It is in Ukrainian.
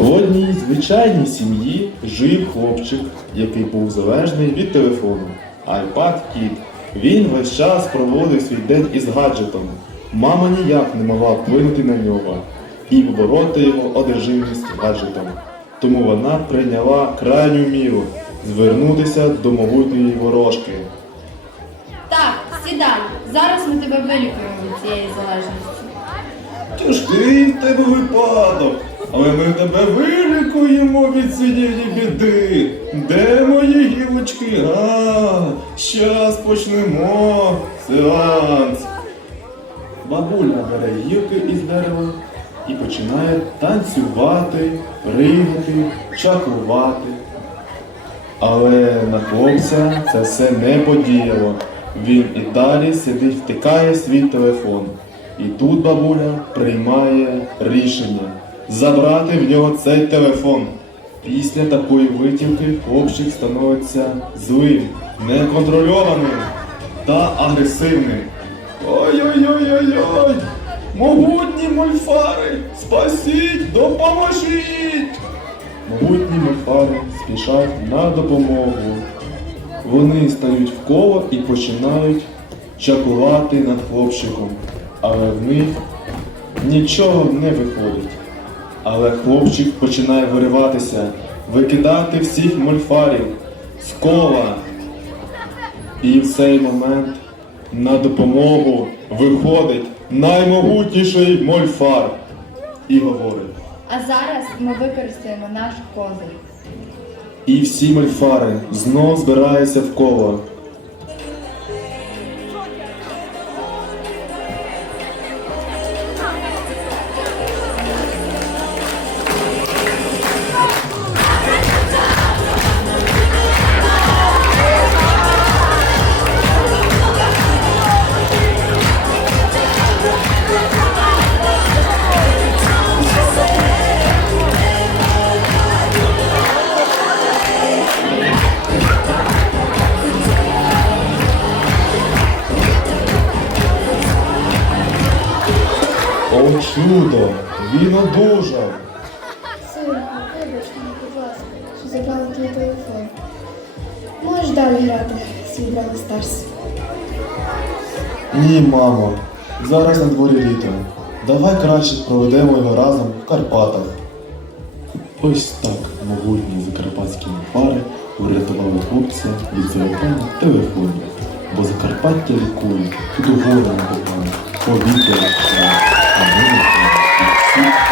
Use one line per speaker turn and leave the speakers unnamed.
В одній звичайній сім'ї жив хлопчик, який був залежний від телефону. iPad Kid. Він весь час проводив свій день із гаджетом. Мама ніяк не могла вплинути на нього і побороти його одержимість гаджетом. Тому вона прийняла крайню міру звернутися до могутньої ворожки.
Так, сідай. Зараз ми тебе вилікуємо від цієї залежності.
Тяжкий в тебе випадок, але ми тебе вилікуємо від цієї біди. Де мої гілочки? А, щас почнемо сеанс. Бабуля бере гілки із дерева і починає танцювати, пригати, чаклувати. Але на хлопця це все не подіяло. Він і далі сидить, втикає свій телефон. І тут бабуля приймає рішення забрати в нього цей телефон. Після такої витівки хлопчик становиться злим, неконтрольованим та агресивним. Ой-ой-ой-ой-ой! Могутні мульфари! Спасіть! Допоможіть! Могутні мульфари спішать на допомогу. Вони стають в коло і починають чаклувати над хлопчиком, але в них нічого не виходить. Але хлопчик починає вириватися, викидати всіх мольфарів з кола. І в цей момент на допомогу виходить наймогутніший мольфар і говорить.
А зараз ми використаємо наш козир.
І всі мольфари знов збираються в коло. О чудо! Він одужав!
Сину, вибач мене, будь ласка, що забрала твій телефон. Можеш далі грати свій Бравл Старс.
Ні, мамо, зараз на дворі літо. Давай краще проведемо його разом в Карпатах. Ось так могутні закарпатські пари врятували хлопця від залякання телефонів. Бо Закарпаття лікує, тут угода не питає, повітря, а